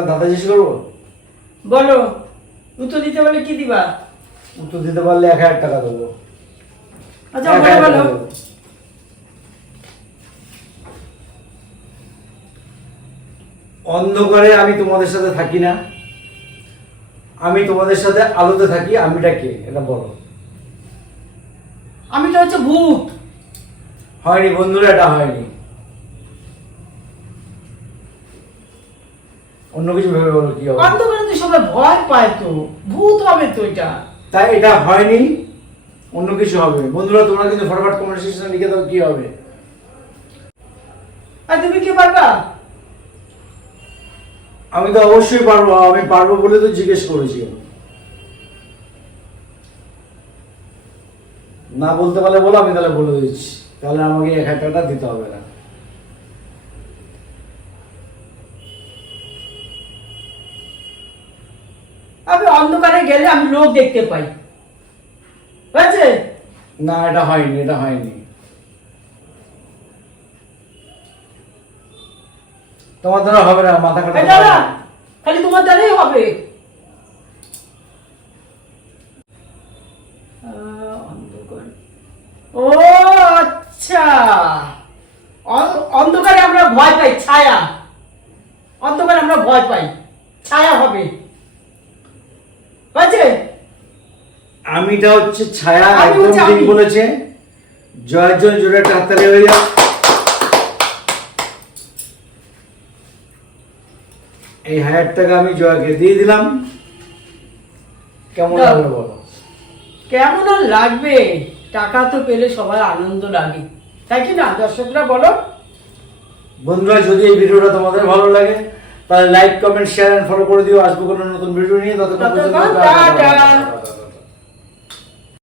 দাদা জিজ্ঞেস করব? বলো উত্তর দিতে বলে কি দিবা? উত্তর দিতে পারলে এক হাজার টাকা দেবো। আচ্ছা বলো বলো। অন্ধকারে আমি তোমাদের সাথে থাকি না। আমি তোমাদের সাথে আলোতে থাকি আমিটা কে? এটা বলো। আমি তো হচ্ছে ভূত। হয়নি বন্ধুরা এটা হয়নি। অন্য কিছু ভেবে বলো কি হবে? অন্ধকারে তো সবাই ভয় পায় তো ভূত হবে তো এটা। তাই এটা হয়নি অন্য কিছু হবে। বন্ধুরা তোমরা কিন্তু ফরওয়ার্ড সেকশনে লিখে দাও কি হবে? আর তুমি কি পারবা? আমি তো অবশ্যই পারব আমি পারব বলে তো জিজ্ঞেস করেছি। না বলতে পারলে বলো আমি তাহলে বলে দিচ্ছি। তাহলে আমাকে এক হাজার টাকা দিতে হবে না। আমি অন্ধকারে গেলে আমি লোক দেখতে পাই। হয়েছে? না এটা হয়নি এটা হয়নি। তোমার দ্বারা হবে না মাথা কাটা খালি তোমার দ্বারাই হবে। ও আচ্ছা। অন্ধকারে আমরা ভয় পাই ছায়া। অন্ধকারে আমরা ভয় পাই ছায়া হবে। হয়েছে আমিটা হচ্ছে ছায়া একদম ঠিক বলেছে। জয়ের জন্য জোরে একটা হাততালি হয়ে যাও। এই হাজার টাকা আমি জয়কে দিয়ে দিলাম। কেমন লাগল বলো? কেমন আর লাগবে? টাকা তো পেলে সবার আনন্দ লাগে। তাই কি না দর্শকরা বলো? বন্ধুরা যদি এই ভিডিওটা তোমাদের ভালো লাগে তাহলে like comment share and follow করে দিও। আসব কোনো নতুন ভিডিও নিয়ে। ততক্ষণ পর্যন্ত।